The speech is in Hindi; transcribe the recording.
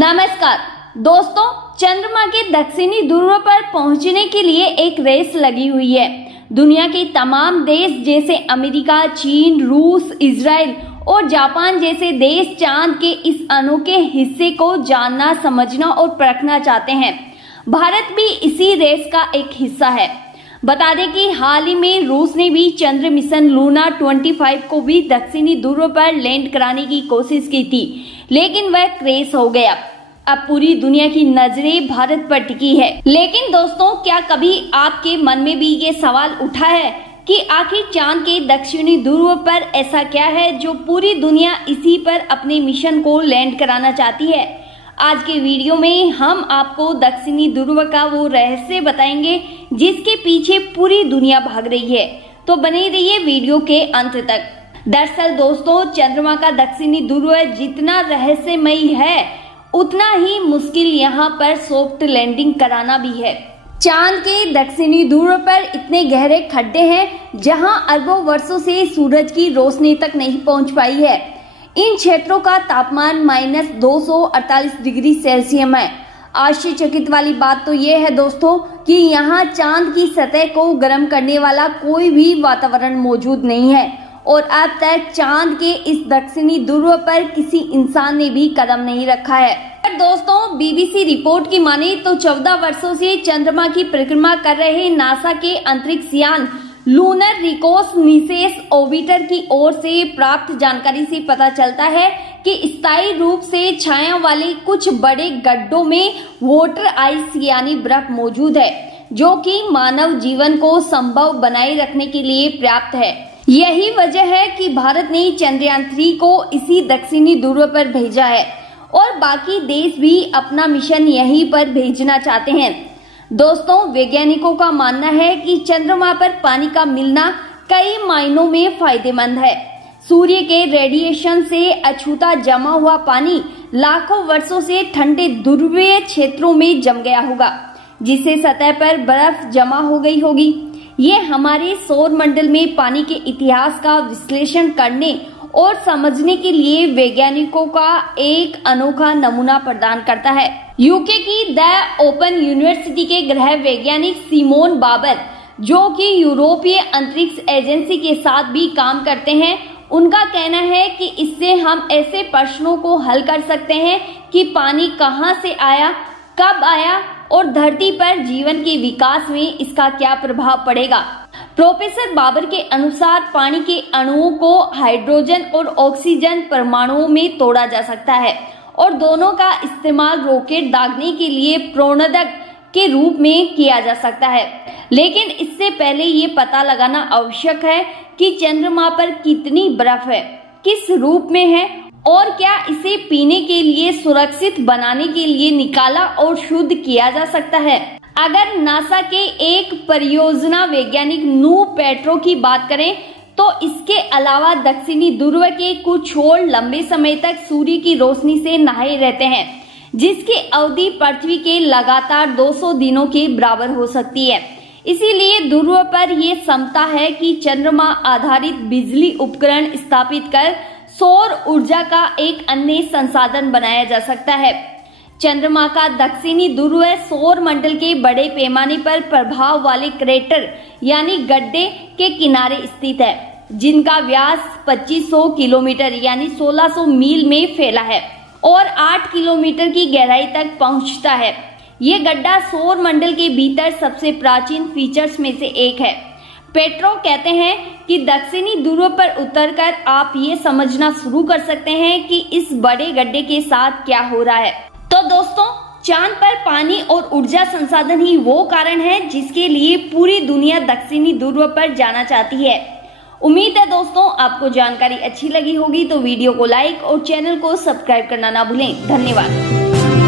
नमस्कार दोस्तों, चंद्रमा के दक्षिणी ध्रुव पर पहुंचने के लिए एक रेस लगी हुई है। दुनिया के तमाम देश जैसे अमेरिका, चीन, रूस, इजराइल और जापान जैसे देश चांद के इस अनोखे हिस्से को जानना, समझना और परखना चाहते हैं। भारत भी इसी रेस का एक हिस्सा है। बता दें कि हाल ही में रूस ने भी चंद्र मिशन लूना 25 को भी दक्षिणी ध्रुव पर लैंड कराने की कोशिश की थी, लेकिन वह क्रैश हो गया। अब पूरी दुनिया की नजरें भारत पर टिकी है। लेकिन दोस्तों, क्या कभी आपके मन में भी ये सवाल उठा है कि आखिर चांद के दक्षिणी ध्रुव पर ऐसा क्या है जो पूरी दुनिया इसी पर अपने मिशन को लैंड कराना चाहती है? आज के वीडियो में हम आपको दक्षिणी ध्रुव का वो रहस्य बताएंगे जिसके पीछे पूरी दुनिया भाग रही है। तो बने रहिए वीडियो के अंत तक। दरअसल दोस्तों, चंद्रमा का दक्षिणी ध्रुव जितना रहस्यमयी है, उतना ही मुश्किल यहाँ पर सॉफ्ट लैंडिंग कराना भी है। चांद के दक्षिणी ध्रुव पर इतने गहरे खड्डे हैं जहां अरबों वर्षों से सूरज की रोशनी तक नहीं पहुंच पाई है। इन क्षेत्रों का तापमान -248 डिग्री सेल्सियस है। आश्चर्यचकित वाली बात तो ये है दोस्तों कि यहाँ चांद की सतह को गर्म करने वाला कोई भी वातावरण मौजूद नहीं है और अब तक चांद के इस दक्षिणी ध्रुव पर किसी इंसान ने भी कदम नहीं रखा है। पर दोस्तों, बीबीसी रिपोर्ट की माने तो 14 वर्षों से चंद्रमा की परिक्रमा कर रहे नासा के अंतरिक्ष यान लूनर रिकॉग्निशन ऑर्बिटर की ओर से प्राप्त जानकारी से पता चलता है कि स्थायी रूप से छाया वाले कुछ बड़े गड्ढों में वाटर आइस यानी बर्फ मौजूद है, जो कि मानव जीवन को संभव बनाए रखने के लिए पर्याप्त है। यही वजह है कि भारत ने चंद्रयान 3 को इसी दक्षिणी ध्रुव पर भेजा है और बाकी देश भी अपना मिशन यहीं पर भेजना चाहते हैं। दोस्तों, वैज्ञानिकों का मानना है कि चंद्रमा पर पानी का मिलना कई मायनों में फायदेमंद है। सूर्य के रेडिएशन से अछूता जमा हुआ पानी लाखों वर्षों से ठंडे ध्रुवीय क्षेत्रों में जम गया होगा, जिससे सतह पर बर्फ जमा हो गई होगी। ये हमारे सौर मंडल में पानी के इतिहास का विश्लेषण करने और समझने के लिए वैज्ञानिकों का एक अनोखा नमूना प्रदान करता है। यूके की द ओपन यूनिवर्सिटी के ग्रह वैज्ञानिक सिमोन बाबर, जो कि यूरोपीय अंतरिक्ष एजेंसी के साथ भी काम करते हैं, उनका कहना है कि इससे हम ऐसे प्रश्नों को हल कर सकते हैं कि पानी कहां से आया, कब आया और धरती पर जीवन के विकास में इसका क्या प्रभाव पड़ेगा। प्रोफेसर बाबर के अनुसार पानी के अणुओं को हाइड्रोजन और ऑक्सीजन परमाणुओं में तोड़ा जा सकता है और दोनों का इस्तेमाल रॉकेट दागने के लिए प्रणोदक के रूप में किया जा सकता है। लेकिन इससे पहले ये पता लगाना आवश्यक है कि चंद्रमा पर कितनी बर्फ है, किस रूप में है और क्या इसे पीने के लिए सुरक्षित बनाने के लिए निकाला और शुद्ध किया जा सकता है। अगर नासा के एक परियोजना वैज्ञानिक नू पेट्रो की बात करें तो इसके अलावा दक्षिणी ध्रुव के कुछ छोर लंबे समय तक सूर्य की रोशनी से नहाए रहते हैं, जिसकी अवधि पृथ्वी के लगातार 200 दिनों के बराबर हो सकती है। इसीलिए ध्रुव पर यह क्षमता है कि चंद्रमा आधारित बिजली उपकरण स्थापित कर सौर ऊर्जा का एक अन्य संसाधन बनाया जा सकता है। चंद्रमा का दक्षिणी ध्रुव सौर मंडल के बड़े पैमाने पर प्रभाव वाले क्रेटर यानी गड्ढे के किनारे स्थित है, जिनका व्यास 2500 किलोमीटर यानी 1600 मील में फैला है और 8 किलोमीटर की गहराई तक पहुंचता है। ये गड्ढा सौर मंडल के भीतर सबसे प्राचीन फीचर्स में से एक है। पेट्रो कहते हैं कि दक्षिणी ध्रुव पर उतरकर आप ये समझना शुरू कर सकते हैं कि इस बड़े गड्ढे के साथ क्या हो रहा है। तो दोस्तों, चांद पर पानी और ऊर्जा संसाधन ही वो कारण है जिसके लिए पूरी दुनिया दक्षिणी ध्रुव पर जाना चाहती है। उम्मीद है दोस्तों आपको जानकारी अच्छी लगी होगी, तो वीडियो को लाइक और चैनल को सब्सक्राइब करना ना भूलें। धन्यवाद।